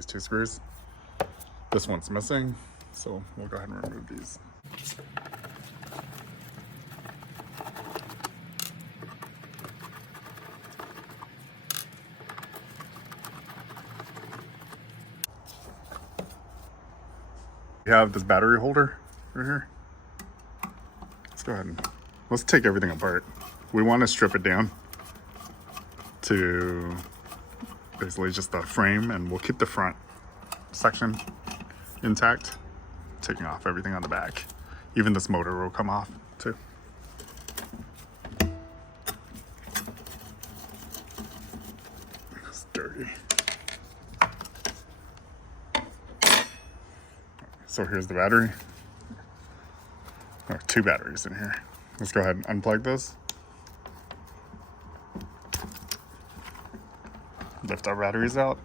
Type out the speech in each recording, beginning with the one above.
these two screws. This one's missing, so we'll go ahead and remove these. We have this battery holder right here. Let's go ahead and let's take everything apart. We want to strip it down to basically just the frame, and we'll keep the front section intact, taking off everything on the back. Even this motor will come off too. It's dirty. So here's the battery. There are two batteries in here. Let's go ahead and unplug this. Lift our batteries out.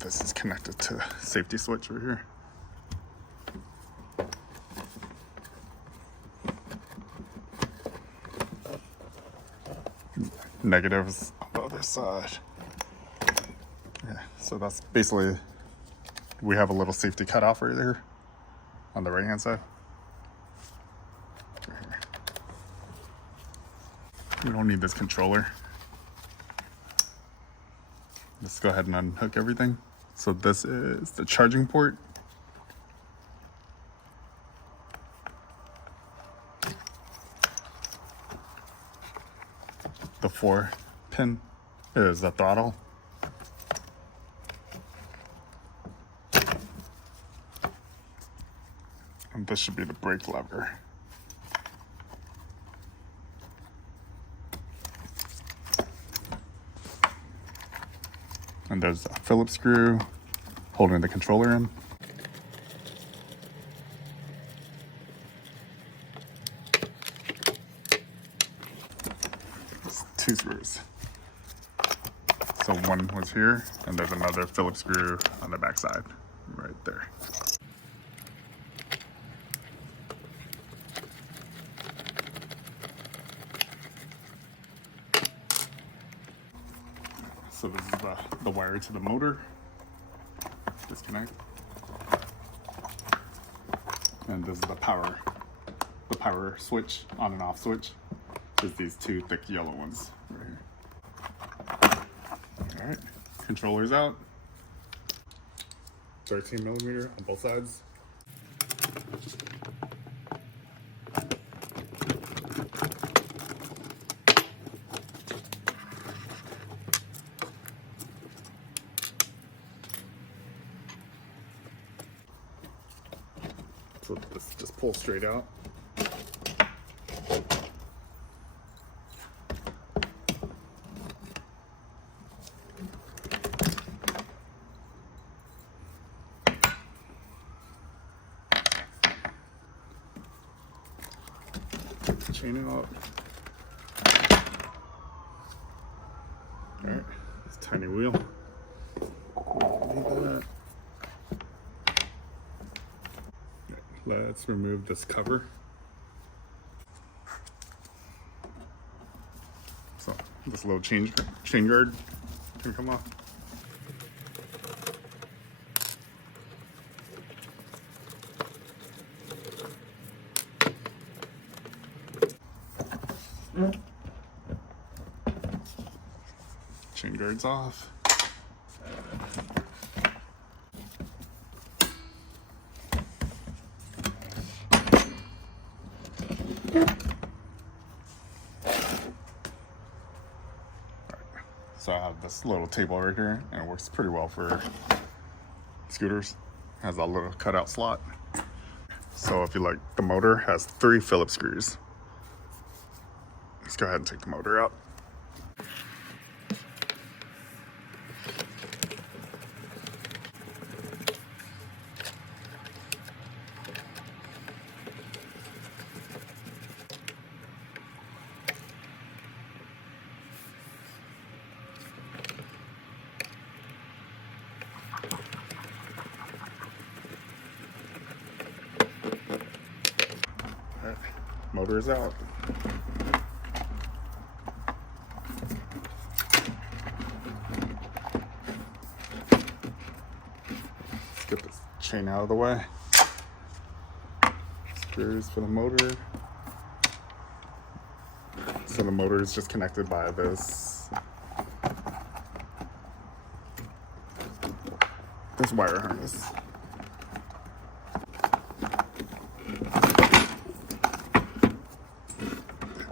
This is connected to the safety switch over here. Negatives on the other side. Yeah, so that's basically, we have a little safety cutoff right there on the right hand side. Right here. We don't need this controller. Let's go ahead and unhook everything. So this is the charging port. The 4-pin is the throttle. And this should be the brake lever. And there's a Phillips screw holding the controller in. There's two screws. So one was here, and there's another Phillips screw on the back side, right there. So this is the wire to the motor. Disconnect. And this is the power switch, on and off switch. Is these two thick yellow ones right here. All right, controller's out. 13mm on both sides. So this just pulls straight out. Chain it up. All right, this tiny wheel. Leave that. Let's remove this cover. So this little chain guard can come off. Chain guard's off. So I have this little table right here, and it works pretty well for scooters. It has a little cutout slot. So if you like, the motor has 3 Phillips screws. Let's go ahead and take the motor out. Motor is out. chain out of the way. Screws for the motor. So the motor is just connected by this wire harness.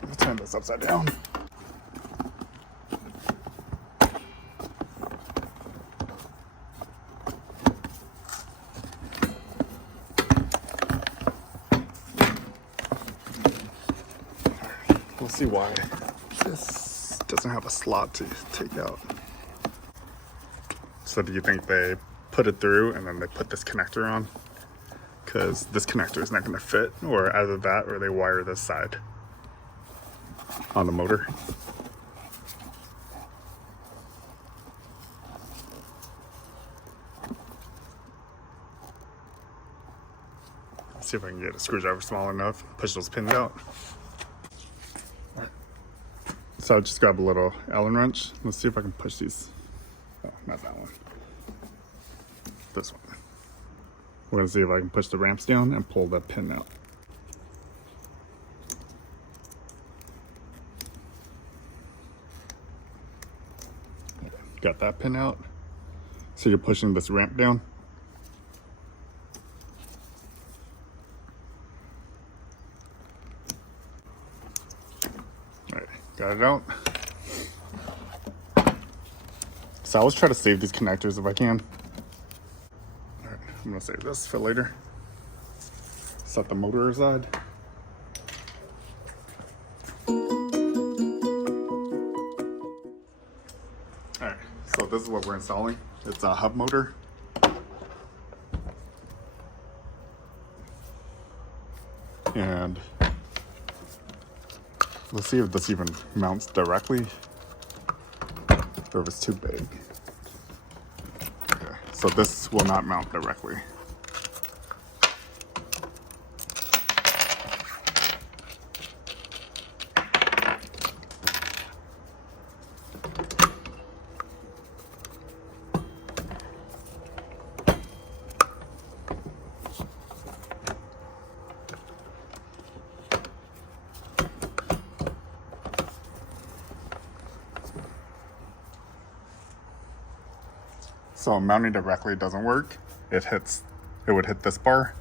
I'll turn this upside down. We'll see why this doesn't have a slot to take out. So do you think they put it through and then they put this connector on? Because this connector is not going to fit, or either that or they wire this side on the motor. Let's see if I can get a screwdriver small enough, push those pins out. So I'll just grab a little Allen wrench. Let's see if I can push these. Oh, not that one. This one. We're gonna see if I can push the ramps down and pull the pin out. Got that pin out. So you're pushing this ramp down. Got it out. So I always try to save these connectors if I can. All right, I'm gonna save this for later. Set the motor aside. All right, so this is what we're installing. It's a hub motor. And let's see if this even mounts directly or if it's too big. Okay, so this will not mount directly. So mounting directly doesn't work. It would hit this bar,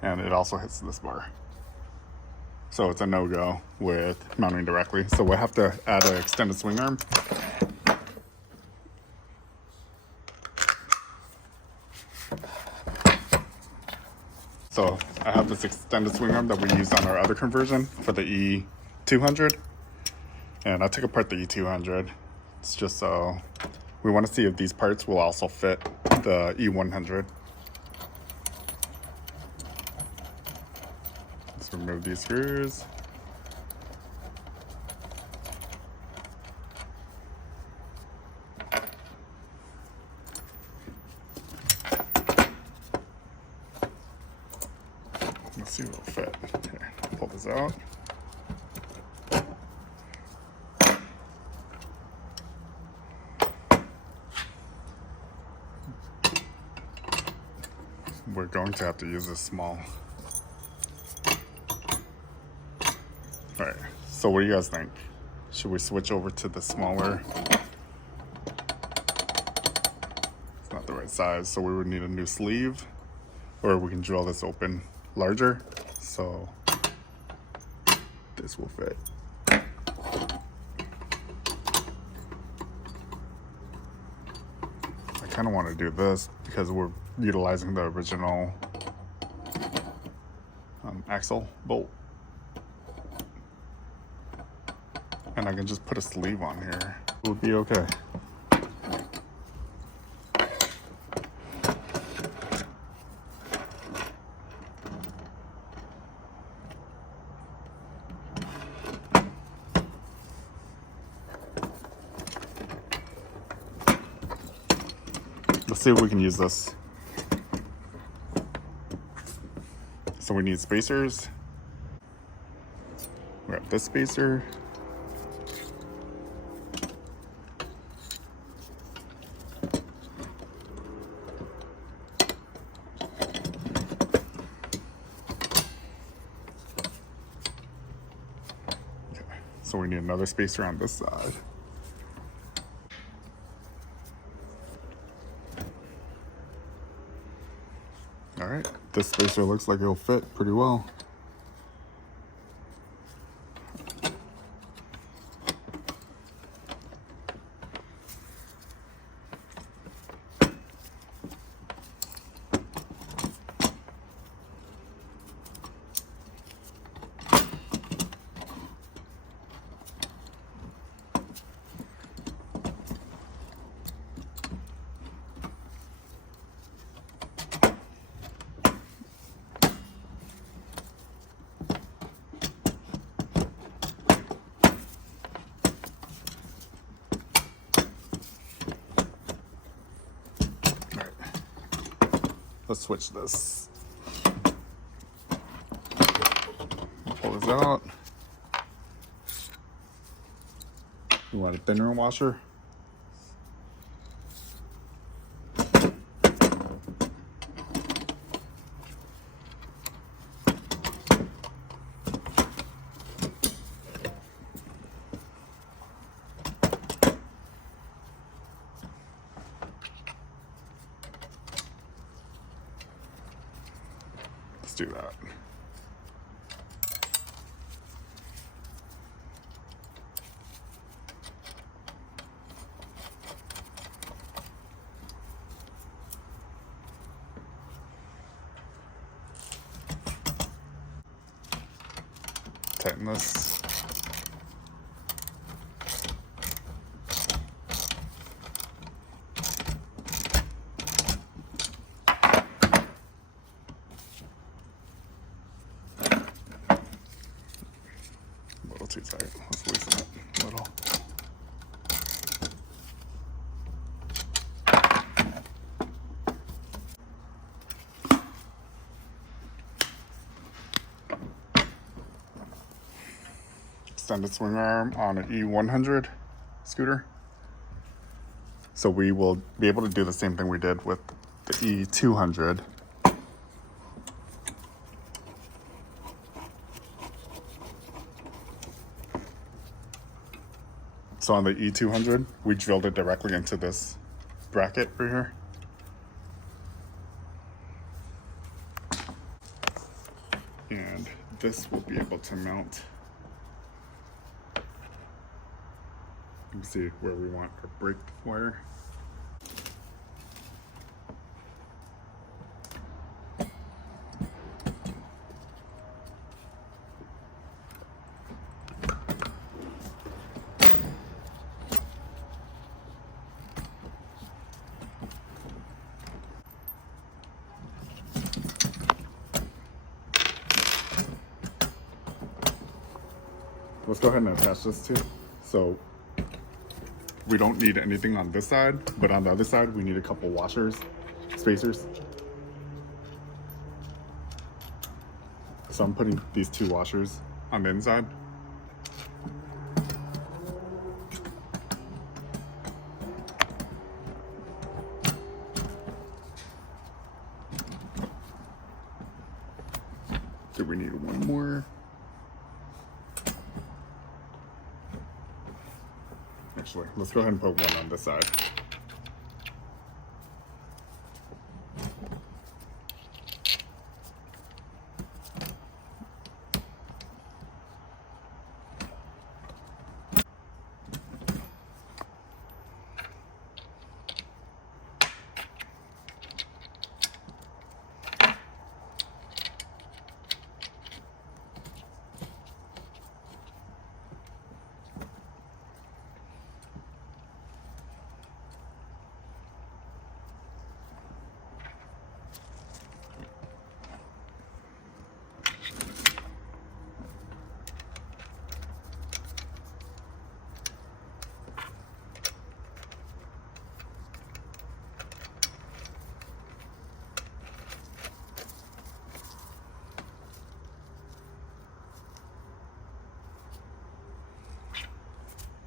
and it also hits this bar. So it's a no-go with mounting directly. So we'll have to add an extended swing arm. So I have this extended swing arm that we used on our other conversion for the E200. And I took apart the E200. It's just so we want to see if these parts will also fit the E100. Let's remove these screws. Let's see what will fit. Here, pull this out. We're going to have to use this small. All right, so what do you guys think? Should we switch over to the smaller? It's not the right size, so we would need a new sleeve, or we can drill this open larger, so this will fit. I kind of want to do this because we're utilizing the original axle bolt, and I can just put a sleeve on here. It would be okay. Let's see if we can use this. So we need spacers. Grab this spacer. So we need another spacer on this side. All right, this spacer looks like it'll fit pretty well. Let's switch this. Pull this out. You want a thinner washer? Let's do that. Tighten this. A little too tight. Let's loosen it a little. Extended swing arm on an E100 scooter. So we will be able to do the same thing we did with the E200. So on the E200, we drilled it directly into this bracket right here. And this will be able to mount. Let me see where we want our brake wire. Let's go ahead and attach this too. So we don't need anything on this side, but on the other side, we need a couple washers, spacers. So I'm putting these two washers on the inside. Do we need one more? Actually, let's go ahead and put one on this side.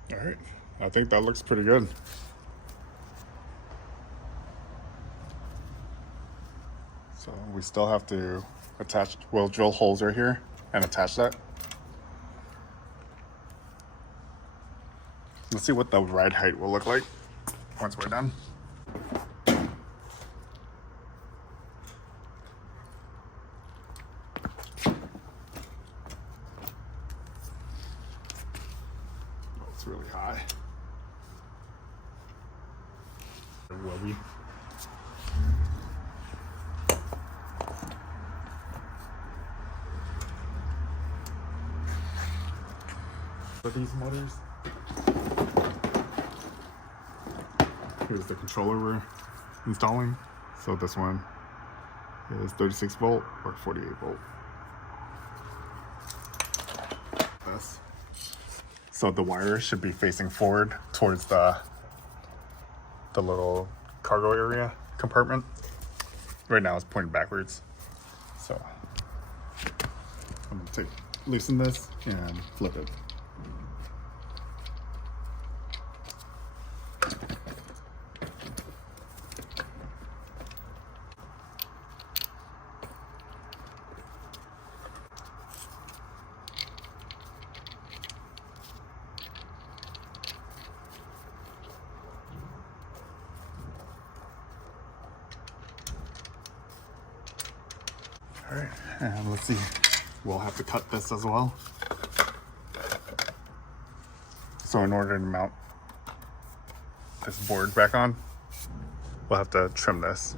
All right, I think that looks pretty good. So we still have to attach, we'll drill holes right here and attach that. Let's see what the ride height will look like once we're done. Oh, it's really high. It will be. For these motors, here's the controller we're installing. So this one is 36 volt or 48 volt. This. So the wire should be facing forward towards the little cargo area compartment. Right now it's pointed backwards. So I'm gonna loosen this and flip it. All right, and let's see, we'll have to cut this as well. So in order to mount this board back on, we'll have to trim this.